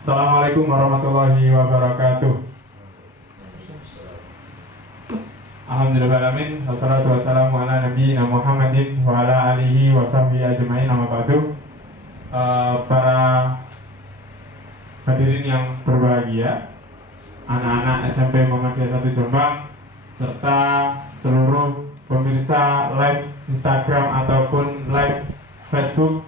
Assalamualaikum warahmatullahi wabarakatuh. Alhamdulillahirrahmanirrahim. Wassalatu wassalamu ala nabiyina Muhammadin wa ala alihi wa sahbihi ajma'in. Amma ba'du. Para hadirin yang berbahagia, anak-anak SMP Muhammadiyah 1 Jombang serta seluruh pemirsa live Instagram ataupun live Facebook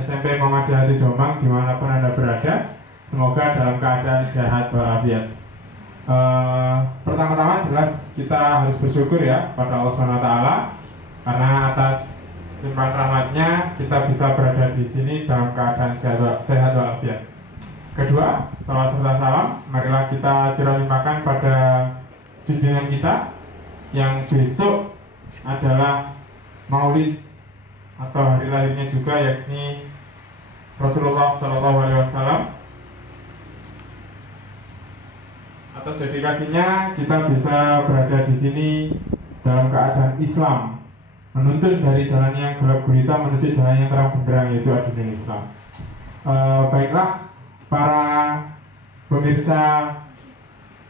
SMP Muhammadiyah 1 Jombang dimanapun Anda berada, semoga dalam keadaan sehat walafiat. Pertama-tama jelas kita harus bersyukur ya pada Allah SWT karena atas limpahan rahmatnya kita bisa berada di sini dalam keadaan sehat walafiat. Kedua, salawat serta salam marilah kita curah limpahkan pada junjungan kita yang besok adalah Maulid atau hari lahirnya juga, yakni Rasulullah SAW. Atas dedikasinya kita bisa berada di sini dalam keadaan Islam, menuntun dari jalan yang gelap gulita menuju jalan yang terang benderang, yaitu adunan Islam. Baiklah para pemirsa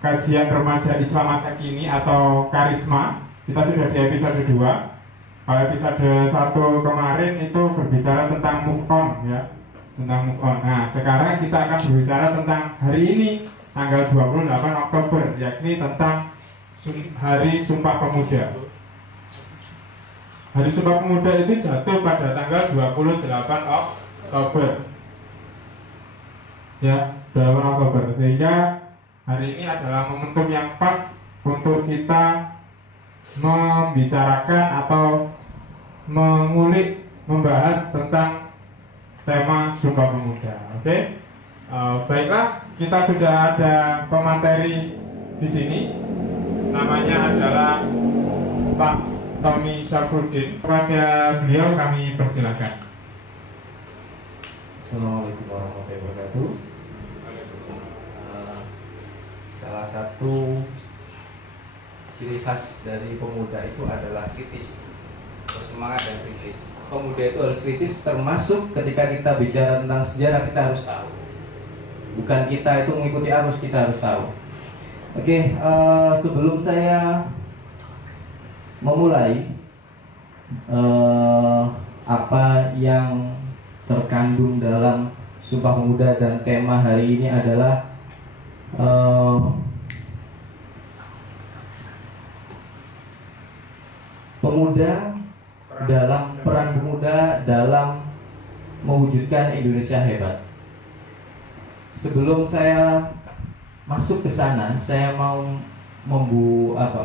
kajian remaja Islam masa kini atau Karisma, kita sudah di episode 2. Kalau episode 1 kemarin itu berbicara tentang move on ya, tentang move on. Nah, sekarang kita akan berbicara tentang hari ini, tanggal 28 Oktober, yakni tentang Hari Sumpah Pemuda. Hari Sumpah Pemuda itu jatuh pada tanggal 28 Oktober. Ya, 28 Oktober. Sehingga hari ini adalah momentum yang pas untuk kita membicarakan atau mengulik, membahas tentang tema Sumpah Pemuda. Oke? Baiklah, kita sudah ada pemateri di sini. Namanya adalah Pak Tommy Syafruddin. Kepada beliau kami persilakan. Assalamualaikum warahmatullahi wabarakatuh. Salah satu ciri khas dari pemuda itu adalah kritis, bersemangat dan kritis. Pemuda itu harus kritis, termasuk ketika kita bicara tentang sejarah kita harus tahu. Bukan kita itu mengikuti arus, kita harus tahu. Oke, sebelum saya memulai apa yang terkandung dalam Sumpah Pemuda dan tema hari ini adalah peran pemuda dalam mewujudkan Indonesia hebat. Sebelum saya masuk ke sana, saya mau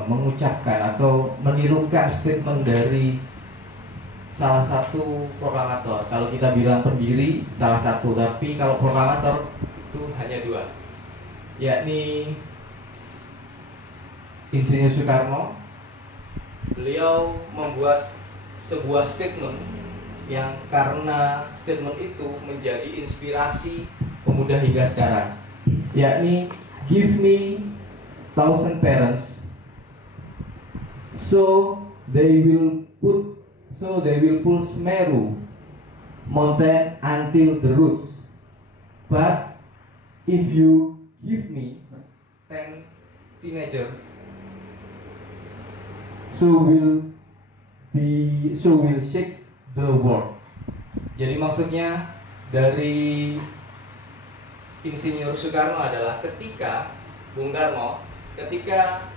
mengucapkan atau menirukan statement dari salah satu proklamator. Kalau kita bilang pendiri salah satu, tapi kalau proklamator itu hanya 2, yakni Insinyur Soekarno. Beliau membuat sebuah statement yang karena statement itu menjadi inspirasi pemuda hingga sekarang, yakni give me 1,000 parents so they will pull Semeru mountain until the roots, but if you give me 10 teenager so will shake the world. Jadi maksudnya dari Insinyur Soekarno adalah ketika Bung Karno, ketika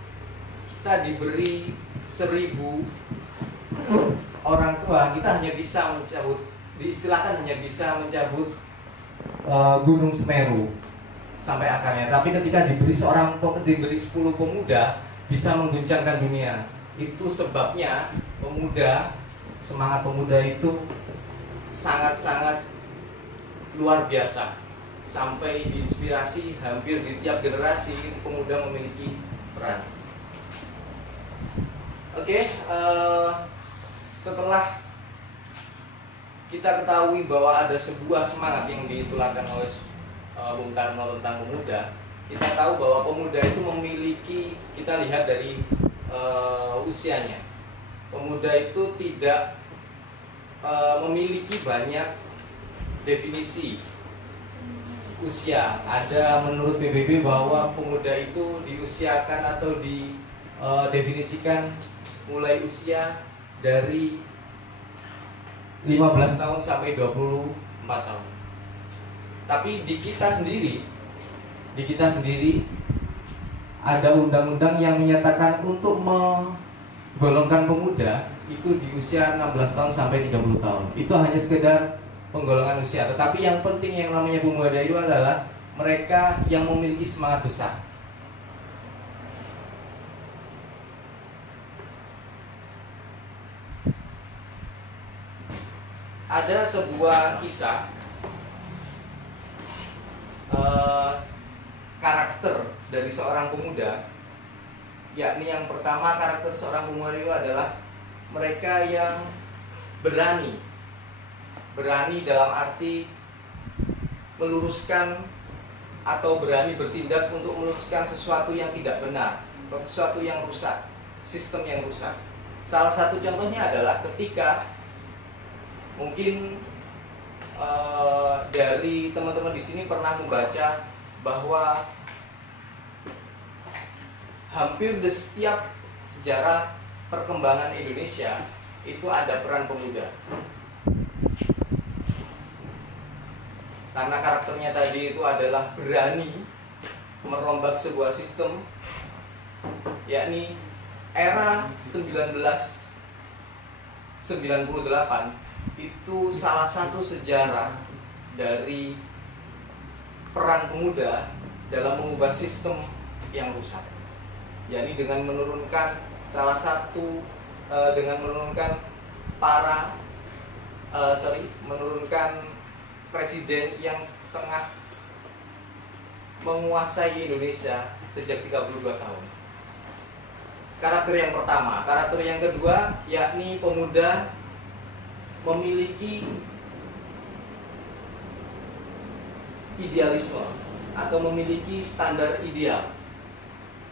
kita diberi 1.000 orang tua, kita hanya bisa mencabut, diistilahkan hanya bisa mencabut Gunung Semeru sampai akarnya. Tapi ketika diberi 10 pemuda bisa mengguncangkan dunia. Itu sebabnya pemuda, semangat pemuda itu sangat-sangat luar biasa. Sampai diinspirasi hampir di tiap generasi itu pemuda memiliki peran. Oke, setelah kita ketahui bahwa ada sebuah semangat yang ditularkan oleh Bung Karno tentang pemuda, kita tahu bahwa pemuda itu memiliki, kita lihat dari usianya, pemuda itu tidak memiliki banyak definisi usia. Ada menurut PBB bahwa pemuda itu diusiakan atau didefinisikan mulai usia dari 15 tahun sampai 24 tahun. Tapi di kita sendiri ada undang-undang yang menyatakan untuk menggolongkan pemuda itu di usia 16 tahun sampai 30 tahun. Itu hanya sekedar penggolongan usia. Tetapi yang penting yang namanya pemuda itu adalah mereka yang memiliki semangat besar. Ada sebuah kisah karakter dari seorang pemuda, yakni yang pertama karakter seorang pemuda itu adalah mereka yang berani dalam arti meluruskan atau berani bertindak untuk meluruskan sesuatu yang tidak benar, sesuatu yang rusak, sistem yang rusak. Salah satu contohnya adalah ketika mungkin dari teman-teman di sini pernah membaca bahwa hampir di setiap sejarah perkembangan Indonesia itu ada peran pemuda. Karena karakternya tadi itu adalah berani merombak sebuah sistem, yakni era 1998 itu salah satu sejarah dari peran pemuda dalam mengubah sistem yang rusak, yakni dengan menurunkan menurunkan presiden yang setengah menguasai Indonesia sejak 32 tahun. Karakter yang pertama. Karakter yang kedua yakni pemuda memiliki idealisme atau memiliki standar ideal.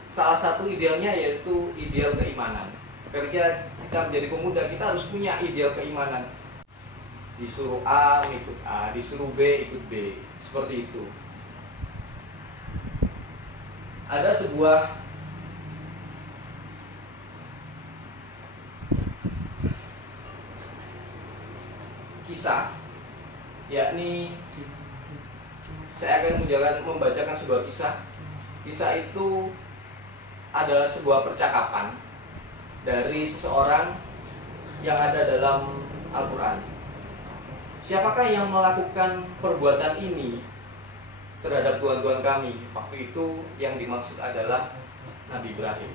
Salah satu idealnya yaitu ideal keimanan. Ketika kita menjadi pemuda, kita harus punya ideal keimanan. Disuruh A, ikut A, disuruh B, ikut B. Seperti itu. Ada sebuah kisah, yakni saya akan membacakan sebuah kisah. Kisah itu adalah sebuah percakapan dari seseorang yang ada dalam Al-Quran. Siapakah yang melakukan perbuatan ini terhadap tuhan-tuhan kami? Waktu itu yang dimaksud adalah Nabi Ibrahim.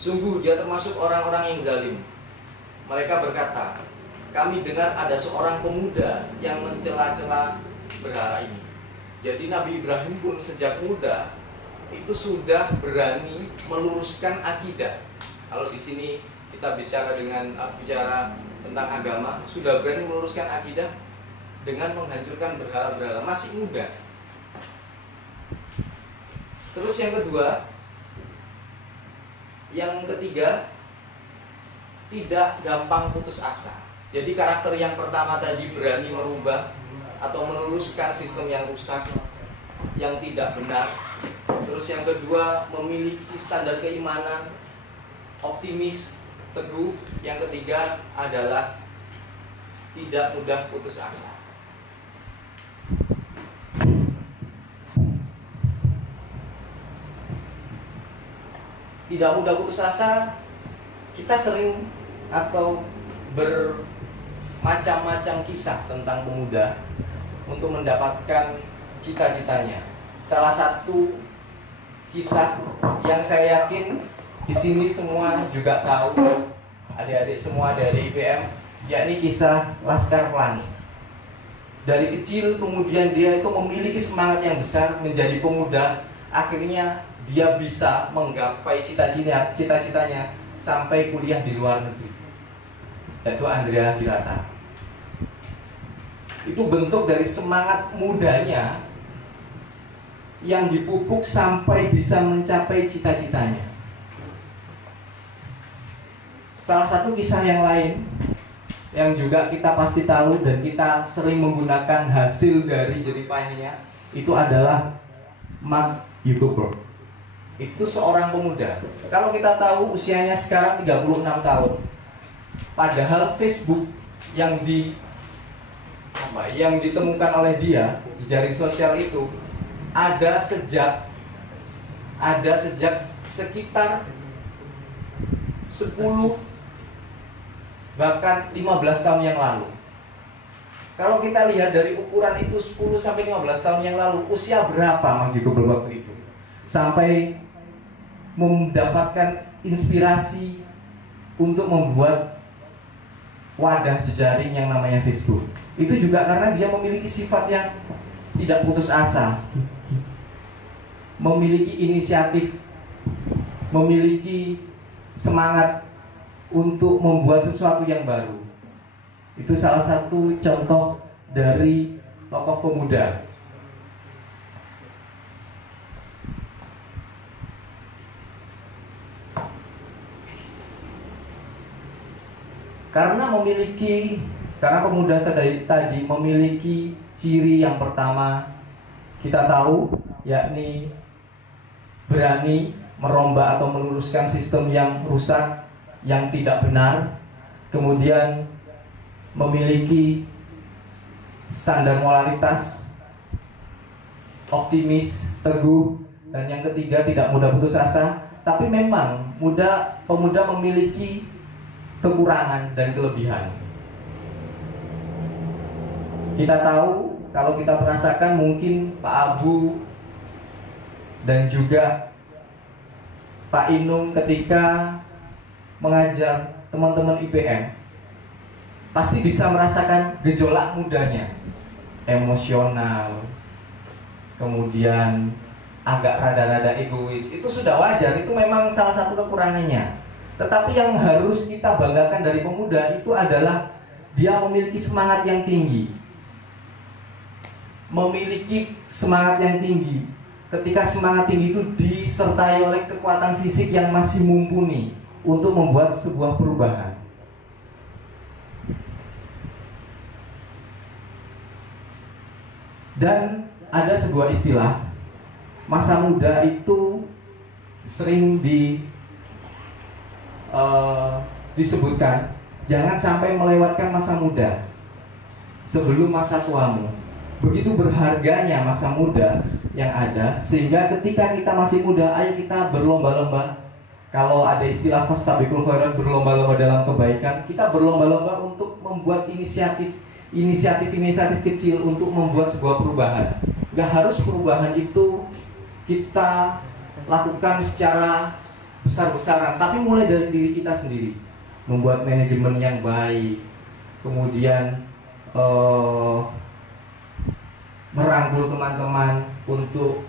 Sungguh dia termasuk orang-orang yang zalim. Mereka berkata, kami dengar ada seorang pemuda yang mencela-cela berhala ini. Jadi Nabi Ibrahim pun sejak muda itu sudah berani meluruskan akidah. Kalau di sini kita bicara tentang agama, sudah berani meluruskan akidah dengan menghancurkan berhala-berhala, masih muda. Terus yang ketiga, tidak gampang putus asa. Jadi karakter yang pertama tadi berani merubah atau meluruskan sistem yang rusak, yang tidak benar. Terus yang kedua memiliki standar keimanan, optimis, teguh. Yang ketiga adalah tidak mudah putus asa. Tidak mudah putus asa, kita sering atau bermacam-macam kisah tentang pemuda untuk mendapatkan cita-citanya. Salah satu kisah yang saya yakin di sini semua juga tahu, adik-adik semua dari IPM, yakni kisah Laskar Pelangi. Dari kecil kemudian dia itu memiliki semangat yang besar menjadi pemuda, akhirnya dia bisa menggapai cita-citanya sampai kuliah di luar negeri, yaitu Andrea Hirata. Itu bentuk dari semangat mudanya yang dipupuk sampai bisa mencapai cita-citanya. Salah satu kisah yang lain yang juga kita pasti tahu dan kita sering menggunakan hasil dari jerih payahnya, itu adalah Mark Zuckerberg. Itu seorang pemuda. Kalau kita tahu usianya sekarang 36 tahun. Padahal Facebook yang ditemukan oleh dia di jaring sosial itu ada sejak sekitar 10 bahkan 15 tahun yang lalu. Kalau kita lihat dari ukuran itu 10 sampai 15 tahun yang lalu, usia berapa Mark Zuckerberg waktu itu? Sampai mendapatkan inspirasi untuk membuat wadah jejaring yang namanya Facebook. Itu juga karena dia memiliki sifat yang tidak putus asa, memiliki inisiatif, memiliki semangat untuk membuat sesuatu yang baru. Itu salah satu contoh dari tokoh pemuda. Karena pemuda tadi memiliki ciri yang pertama kita tahu, yakni berani merombak atau meluruskan sistem yang rusak, yang tidak benar, kemudian memiliki standar moralitas, optimis, teguh, dan yang ketiga tidak mudah putus asa. Tapi memang pemuda memiliki kekurangan dan kelebihan. Kita tahu, kalau kita merasakan mungkin Pak Abu dan juga Pak Inung ketika mengajar teman-teman IPM pasti bisa merasakan gejolak mudanya, emosional, kemudian agak rada-rada egois. Itu sudah wajar, itu memang salah satu kekurangannya. Tetapi yang harus kita banggakan dari pemuda itu adalah dia memiliki semangat yang tinggi. Memiliki semangat yang tinggi. Ketika semangat tinggi itu disertai oleh kekuatan fisik yang masih mumpuni untuk membuat sebuah perubahan. Dan ada sebuah istilah, masa muda itu sering disebutkan, jangan sampai melewatkan masa muda sebelum masa tuamu. Begitu berharganya masa muda yang ada, sehingga ketika kita masih muda, ayo kita berlomba-lomba. Kalau ada istilah fastabiqul khairat, berlomba-lomba dalam kebaikan, kita berlomba-lomba untuk membuat inisiatif kecil untuk membuat sebuah perubahan. Gak harus perubahan itu kita lakukan secara besar-besaran, tapi mulai dari diri kita sendiri. Membuat manajemen yang baik, kemudian merangkul teman-teman untuk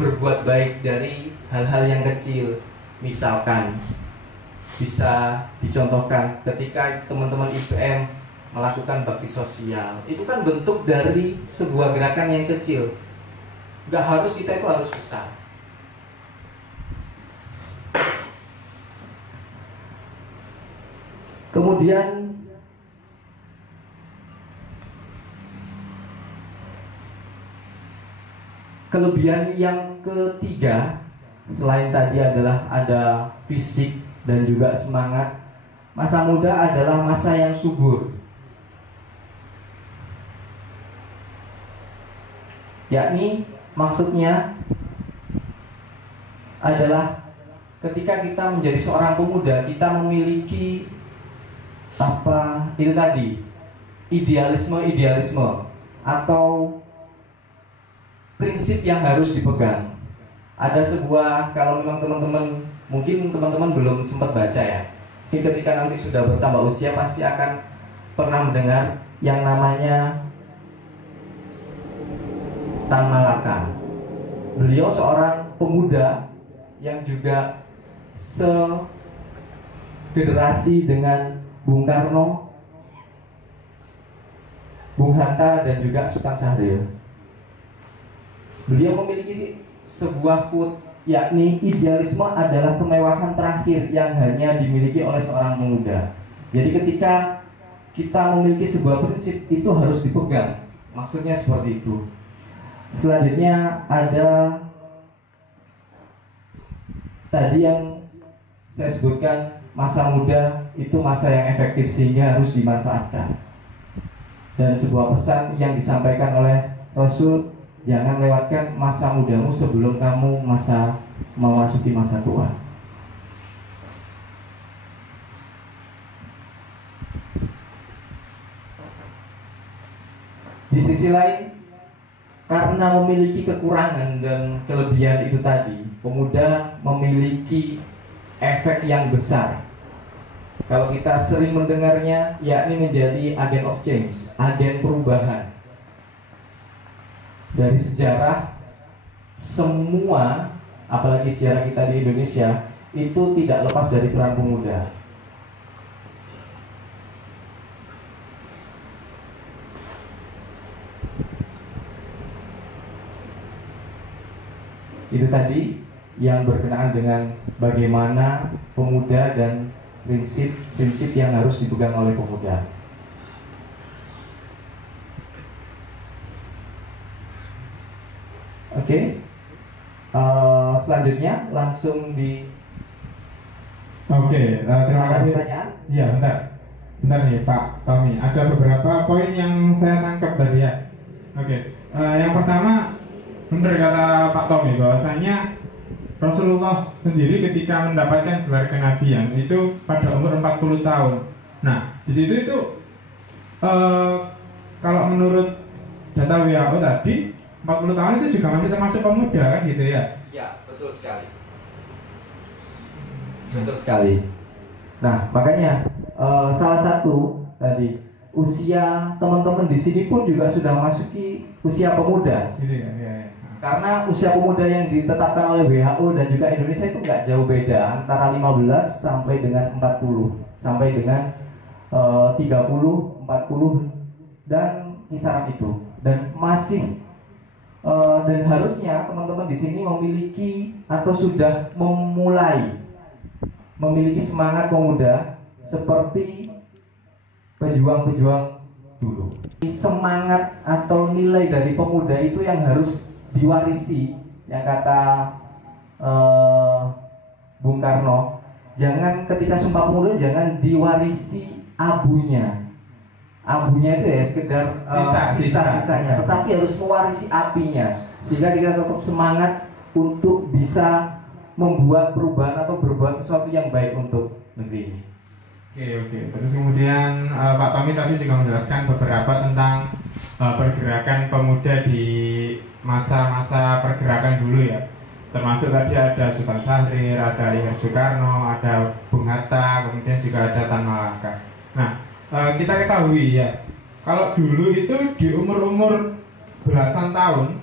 berbuat baik dari hal-hal yang kecil. Misalkan bisa dicontohkan ketika teman-teman IPM melakukan bakti sosial, itu kan bentuk dari sebuah gerakan yang kecil. Gak harus kita itu harus besar. Kemudian kelebihan yang ketiga, selain tadi adalah ada fisik dan juga semangat, masa muda adalah masa yang subur. Yakni maksudnya adalah ketika kita menjadi seorang pemuda, kita memiliki itu tadi, idealisme atau prinsip yang harus dipegang. Ada sebuah, kalau memang mungkin teman-teman belum sempat baca ya, ketika nanti sudah bertambah usia pasti akan pernah mendengar yang namanya Tan Malaka. Beliau seorang pemuda yang juga segenerasi dengan Bung Karno, Bung Hatta, dan juga Sultan Syahrir. Beliau memiliki sebuah quote, yakni idealisme adalah kemewahan terakhir yang hanya dimiliki oleh seorang pemuda. Jadi ketika kita memiliki sebuah prinsip itu harus dipegang. Maksudnya seperti itu. Selanjutnya ada tadi yang saya sebutkan, masa muda itu masa yang efektif sehingga harus dimanfaatkan. Dan sebuah pesan yang disampaikan oleh Rasul, jangan lewatkan masa mudamu sebelum kamu memasuki masa tua. Di sisi lain, karena memiliki kekurangan dan kelebihan itu tadi, pemuda memiliki efek yang besar. Kalau kita sering mendengarnya, yakni menjadi agen of change, agen perubahan. Dari sejarah, semua, apalagi sejarah kita di Indonesia, itu tidak lepas dari peran pemuda. Itu tadi yang berkenaan dengan bagaimana pemuda dan prinsip-prinsip yang harus dipegang oleh pemuda. Oke. Selanjutnya langsung di terima kasih. Pertanyaan? Iya, bentar nih Pak Tommy. Ada beberapa poin yang saya tangkap tadi ya. Yang pertama, benar kata Pak Tommy bahwasanya Rasulullah sendiri ketika mendapatkan gelar kenabian itu pada umur 40 tahun. Nah, di situ itu kalau menurut data WHO tadi 40 tahun itu juga masih termasuk pemuda kan gitu ya? Ya, betul sekali. Betul sekali. Nah, makanya salah satu tadi usia teman-teman di sini pun juga sudah memasuki usia pemuda. Gitu ya, ya. Karena usia pemuda yang ditetapkan oleh WHO dan juga Indonesia itu nggak jauh beda, antara 15 sampai dengan 40, sampai dengan 30, 40 dan kisaran itu. Dan masih dan harusnya teman-teman di sini memiliki atau sudah memiliki semangat pemuda seperti pejuang-pejuang dulu. Semangat atau nilai dari pemuda itu yang harus diwarisi, yang kata Bung Karno, jangan ketika Sumpah Pemuda jangan diwarisi abunya itu ya sekedar sisa-sisanya, tetapi harus mewarisi apinya sehingga kita tetap semangat untuk bisa membuat perubahan atau berbuat sesuatu yang baik untuk negeri ini. Oke. Terus kemudian Pak Tommy tadi juga menjelaskan beberapa tentang pergerakan pemuda di masa-masa pergerakan dulu ya. Termasuk tadi ada Sultan Syahrir, ada Ir Soekarno, ada Bung Hatta, kemudian juga ada Tan Malaka. Nah, kita ketahui ya, kalau dulu itu di umur-umur belasan tahun,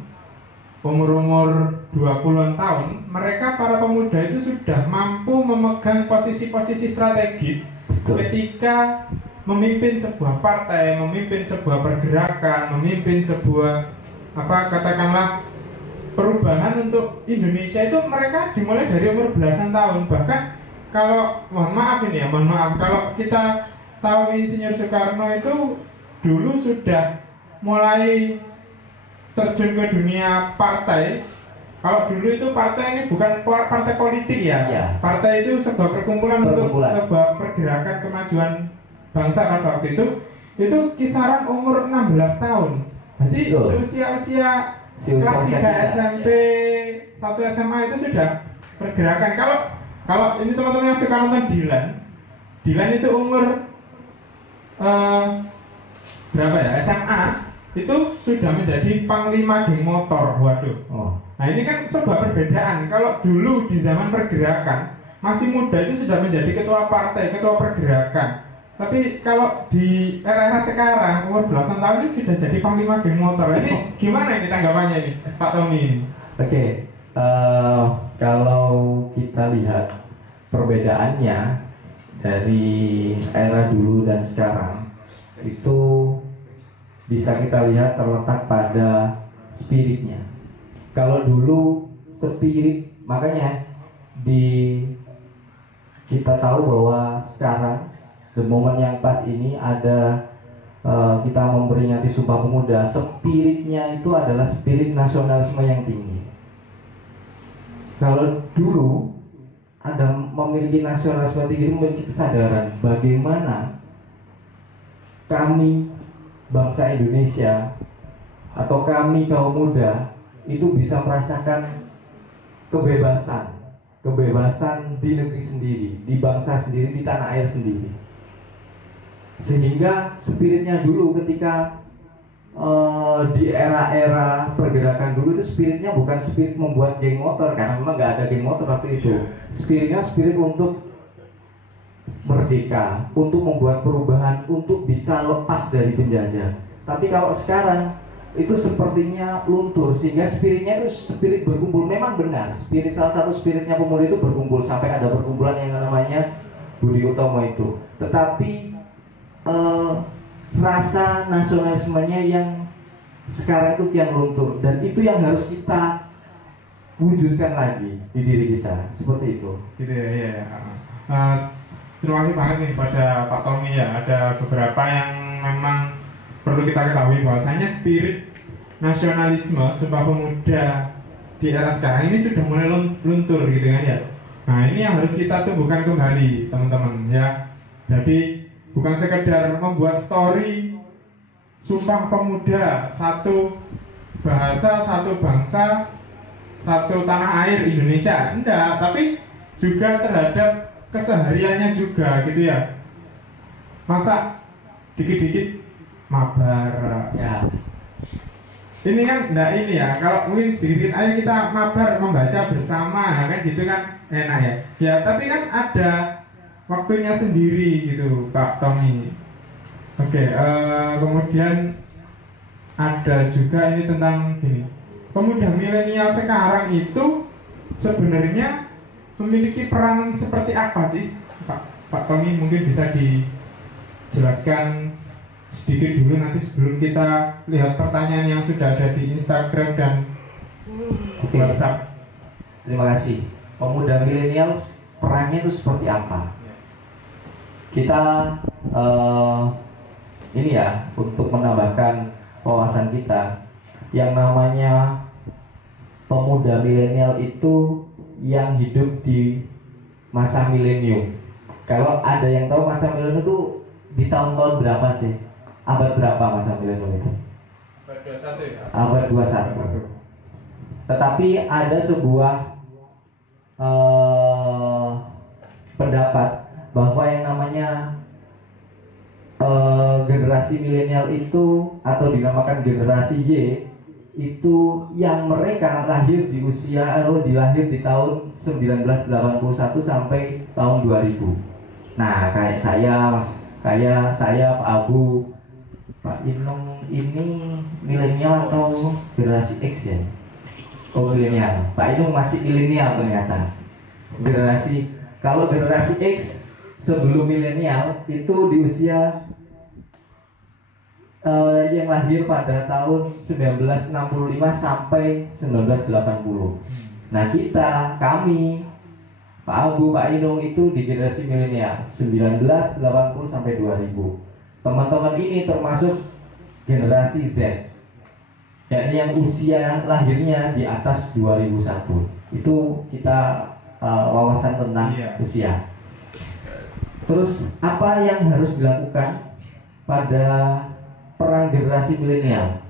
umur-umur 20-an tahun, mereka para pemuda itu sudah mampu memegang posisi-posisi strategis ketika memimpin sebuah partai, memimpin sebuah pergerakan, memimpin sebuah katakanlah perubahan untuk Indonesia. Itu mereka dimulai dari umur belasan tahun. Bahkan kalau mohon maaf kalau kita tahu Insinyur Soekarno itu dulu sudah mulai terjun ke dunia partai. Kalau dulu itu partai ini bukan partai politik ya. Partai itu sebuah perkumpulan untuk sebuah pergerakan kemajuan bangsa pada waktu itu kisaran umur 16 tahun. Jadi usia-usia kelas 3 SMP, 1 SMA itu sudah pergerakan. Kalau ini teman-teman yang suka nonton Dilan itu umur berapa ya? SMA itu sudah menjadi panglima geng motor. Waduh. Nah, ini kan sebuah perbedaan. Kalau dulu di zaman pergerakan masih muda itu sudah menjadi ketua partai, ketua pergerakan. Tapi kalau di era-era sekarang umur belasan tahun ini sudah jadi panglima geng motor. Ini gimana ini tanggapannya ini, Pak Tommy? Oke, kalau kita lihat perbedaannya dari era dulu dan sekarang, itu bisa kita lihat terletak pada spiritnya. Kalau dulu spirit, makanya kita tahu bahwa sekarang The momen yang pas ini ada kita memperingati Sumpah Pemuda, spiritnya itu adalah spirit nasionalisme yang tinggi. Kalau dulu ada memiliki nasionalisme tinggi, memiliki kesadaran bagaimana kami bangsa Indonesia atau kami kaum muda itu bisa merasakan kebebasan di negeri sendiri, di bangsa sendiri, di tanah air sendiri. Sehingga spiritnya dulu ketika di era-era pergerakan dulu itu spiritnya bukan spirit membuat geng motor, karena memang nggak ada geng motor waktu itu. Spiritnya spirit untuk merdeka, untuk membuat perubahan, untuk bisa lepas dari penjajah. Tapi kalau sekarang itu sepertinya luntur, sehingga spiritnya itu spirit berkumpul. Memang benar, spirit salah satu spiritnya pemuda itu berkumpul, sampai ada perkumpulan yang namanya Budi Utomo itu. Tetapi rasa nasionalismenya yang sekarang itu kian luntur, dan itu yang harus kita wujudkan lagi di diri kita, seperti itu. Gitu ya, ya. Terima kasih banget nih pada Pak Tommy ya. Ada beberapa yang memang perlu kita ketahui bahwasanya spirit nasionalisme Sumpah Pemuda di era sekarang ini sudah mulai luntur gitu kan ya. Nah ini yang harus kita tumbuhkan kembali teman-teman ya. Jadi bukan sekedar membuat story Sumpah Pemuda, satu bahasa, satu bangsa, satu tanah air Indonesia, enggak, tapi juga terhadap kesehariannya juga gitu ya. Masa dikit-dikit mabar Ya. ini kan enggak ini ya, kalau mungkin sedikit ayo kita mabar membaca bersama kan gitu kan enak ya. Ya tapi kan ada waktunya sendiri gitu Pak Tommy. Oke, kemudian ada juga ini tentang gini, pemuda milenial sekarang itu sebenarnya memiliki peran seperti apa sih Pak Tommy? Mungkin bisa dijelaskan sedikit dulu, nanti sebelum kita lihat pertanyaan yang sudah ada di Instagram dan WhatsApp. Terima kasih. Pemuda milenial perannya itu seperti apa? Kita ini ya, untuk menambahkan wawasan kita, yang namanya pemuda milenial itu yang hidup di masa milenium. Kalau ada yang tahu masa milenium itu di tahun-tahun berapa sih? Abad berapa masa milenium itu? Abad 21 ya? Abad 21. Tetapi ada sebuah pendapat bahwa yang namanya generasi milenial itu, atau dinamakan generasi Y, itu yang mereka lahir di usia dilahir di tahun 1981 sampai tahun 2000. Nah, kayak saya, Mas, kayak saya, Pak Abu, Pak Inung ini milenial atau generasi X ya? Oh, milenial. Pak Inung masih milenial ternyata. Kalau generasi X sebelum milenial itu di usia yang lahir pada tahun 1965 sampai 1980. Nah kami Pak Abu, Pak Inung itu di generasi milenial 1980 sampai 2000. Teman-teman ini termasuk generasi Z, yakni yang usia lahirnya di atas 2001. Itu kita wawasan tentang usia. Terus apa yang harus dilakukan pada perang generasi milenial?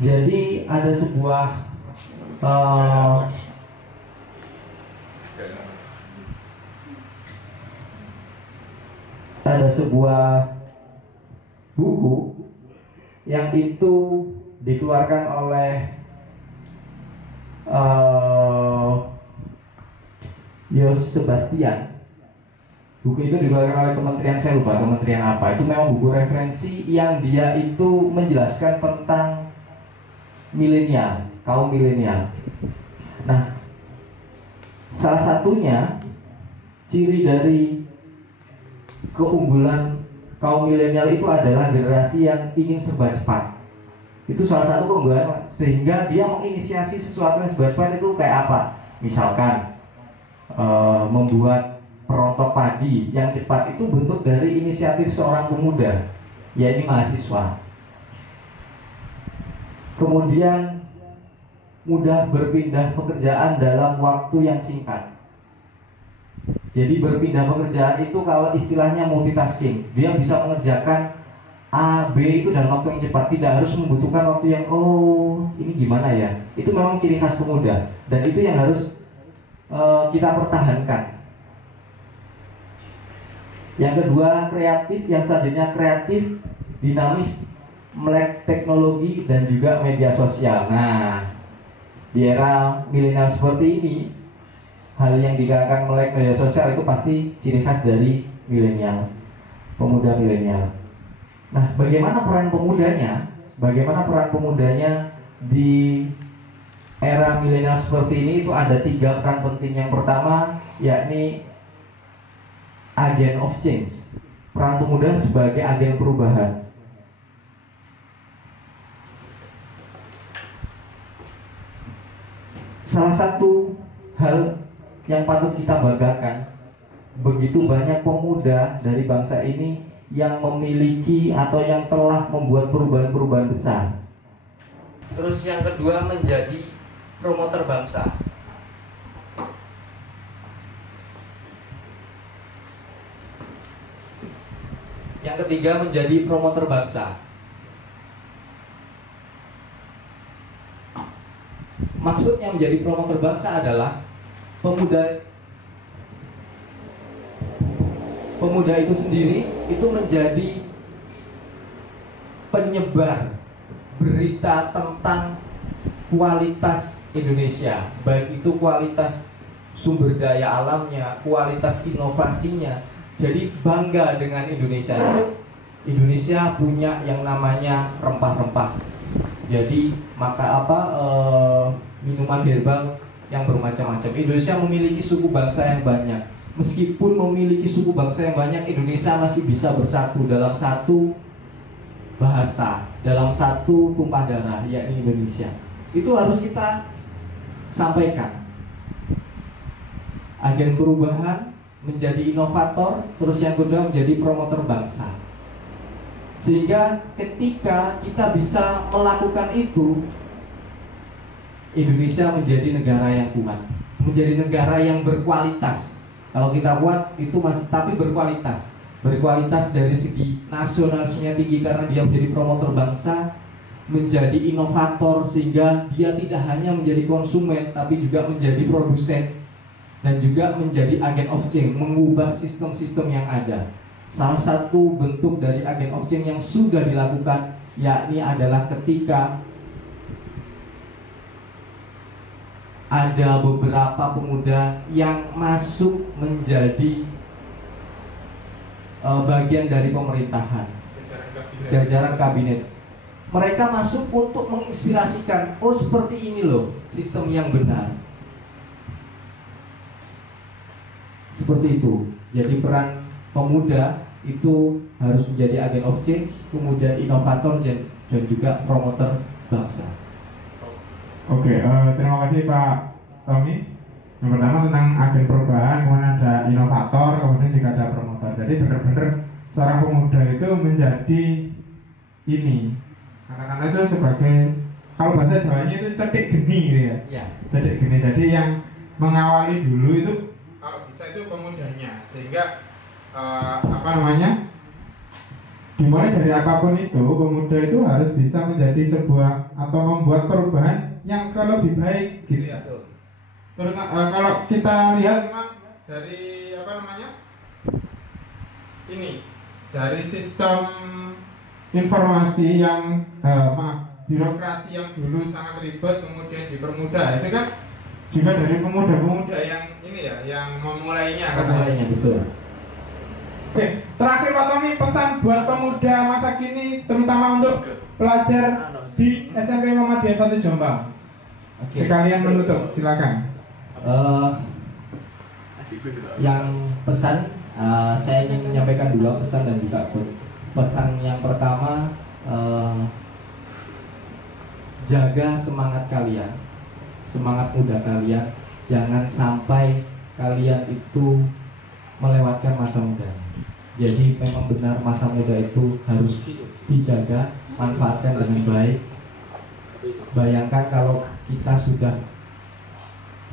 Jadi ada sebuah buku yang itu dikeluarkan oleh Yos Sebastian. Buku itu dikeluarkan oleh kementerian, saya lupa kementerian apa. Itu memang buku referensi yang dia itu menjelaskan tentang milenial, kaum milenial. Nah, salah satunya ciri dari keunggulan kaum milenial itu adalah generasi yang ingin serba cepat. Itu salah satu keunggulan, sehingga dia menginisiasi sesuatu yang serba cepat itu kayak apa? Misalkan membuat perontok padi yang cepat itu bentuk dari inisiatif seorang pemuda, yaitu mahasiswa. Kemudian mudah berpindah pekerjaan dalam waktu yang singkat. Jadi berpindah pekerjaan itu kalau istilahnya multitasking, dia bisa mengerjakan A, B itu dalam waktu yang cepat, tidak harus membutuhkan waktu yang ini gimana ya. Itu memang ciri khas pemuda dan itu yang harus kita pertahankan. Yang kedua kreatif, yang selanjutnya kreatif, dinamis, melek teknologi dan juga media sosial. Nah, di era milenial seperti ini, hal yang dikatakan melek media sosial itu pasti ciri khas dari milenial, pemuda milenial. Nah, bagaimana peran pemudanya? Bagaimana peran pemudanya di era milenial seperti ini? Itu ada 3 peran penting. Yang pertama, yakni agent of change. Peran pemuda sebagai agen perubahan. Salah satu hal yang patut kita banggakan, begitu banyak pemuda dari bangsa ini yang memiliki atau yang telah membuat perubahan-perubahan besar. Terus yang kedua, menjadi promotor bangsa. Yang ketiga, menjadi promotor bangsa. Maksudnya menjadi promotor bangsa adalah pemuda itu sendiri itu menjadi penyebar berita tentang kualitas Indonesia, baik itu kualitas sumber daya alamnya, kualitas inovasinya. Jadi bangga dengan Indonesia. Indonesia punya yang namanya rempah-rempah. Jadi minuman herbal yang bermacam-macam. Indonesia memiliki suku bangsa yang banyak. Meskipun memiliki suku bangsa yang banyak, Indonesia masih bisa bersatu dalam satu bahasa, dalam satu tumpah darah, yakni Indonesia. Itu harus kita sampaikan. Agen perubahan, menjadi inovator, terus yang kedua menjadi promotor bangsa. Sehingga ketika kita bisa melakukan itu, Indonesia menjadi negara yang kuat, menjadi negara yang berkualitas. Kalau kita kuat itu masih tapi berkualitas. Berkualitas dari segi nasionalismenya tinggi karena dia menjadi promotor bangsa, menjadi inovator sehingga dia tidak hanya menjadi konsumen tapi juga menjadi produsen dan juga menjadi agen of change, mengubah sistem-sistem yang ada. Salah satu bentuk dari agen of change yang sudah dilakukan yakni adalah ketika ada beberapa pemuda yang masuk menjadi bagian dari pemerintahan, jajaran kabinet. Mereka masuk untuk menginspirasikan, oh seperti ini loh sistem yang benar. Seperti itu. Jadi peran pemuda itu harus menjadi agen of change, kemudian inovator dan juga promotor bangsa. Oke, terima kasih Pak Tommy. Yang pertama tentang agen perubahan, kemudian ada inovator, kemudian juga ada promotor. Jadi benar-benar seorang pemuda itu menjadi ini, katakanlah itu sebagai, kalau bahasa Jawanya itu cedik geni gitu ya. Ya. Cedik geni. Jadi yang mengawali dulu itu kalau bisa itu pemudanya, sehingga dimulai dari apapun itu, pemuda itu harus bisa menjadi sebuah atau membuat perubahan yang lebih baik gitu ya. Terus kalau kita lihat memang dari ini dari sistem informasi yang birokrasi yang dulu sangat ribet kemudian dipermudah, itu kan juga dari pemuda-pemuda yang ini ya, yang memulainya. Betul. Oke, terakhir Pak Tommy, pesan buat pemuda masa kini, terutama untuk pelajar di SMP Muhammadiyah 1 Jombang. Sekalian menutup, silakan. Yang pesan saya ingin menyampaikan dua pesan dan juga pesan yang pertama, jaga semangat kalian, semangat muda kalian. Jangan sampai kalian itu melewatkan masa muda. Jadi memang benar masa muda itu harus dijaga, manfaatkan dengan baik. Bayangkan kalau kita sudah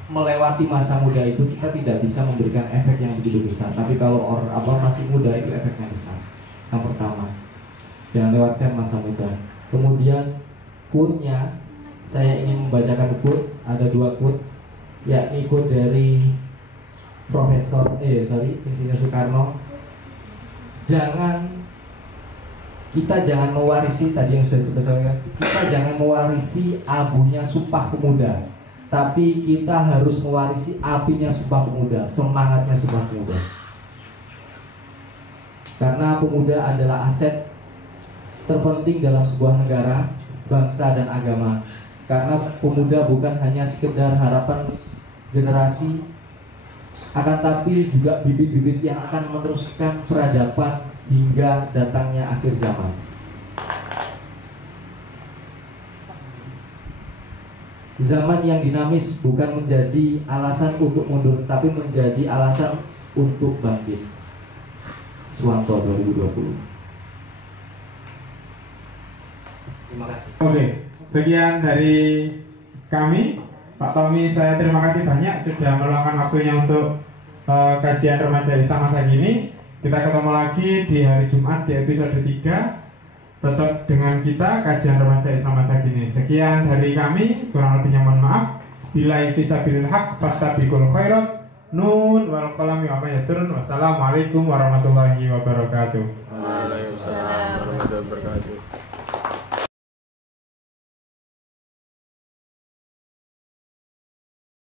melewati masa muda itu, kita tidak bisa memberikan efek yang begitu besar. Tapi kalau masih muda itu efeknya besar. Yang pertama, jangan lewatkan masa muda. Kemudian quote-nya, saya ingin membacakan quote, ada 2 quote, yakni quote dari Insinyur Soekarno. Kita jangan mewarisi, tadi yang sudah saya sampaikan, kita jangan mewarisi abunya Sumpah Pemuda, tapi kita harus mewarisi apinya Sumpah Pemuda, semangatnya Sumpah Pemuda. Karena pemuda adalah aset terpenting dalam sebuah negara, bangsa, dan agama. Karena pemuda bukan hanya sekedar harapan generasi, akan tapi juga bibit-bibit yang akan meneruskan peradaban hingga datangnya akhir zaman. Zaman yang dinamis bukan menjadi alasan untuk mundur, tapi menjadi alasan untuk bangkit. Suwanto 2020. Terima kasih. Oke, sekian dari kami. Pak Tommy, saya terima kasih banyak sudah meluangkan waktunya untuk kajian remaja Islam masa kini. Kita ketemu lagi di hari Jumat di episode 3. Tetap dengan kita kajian remaja Islam masa kini. Sekian dari kami, kurang lebihnya mohon maaf. Billahi fisabilil haq fastabiqul khairat. Nun wal qalami wa ma yasturun. Wassalamualaikum warahmatullahi wabarakatuh. Waalaikumsalam warahmatullahi wabarakatuh.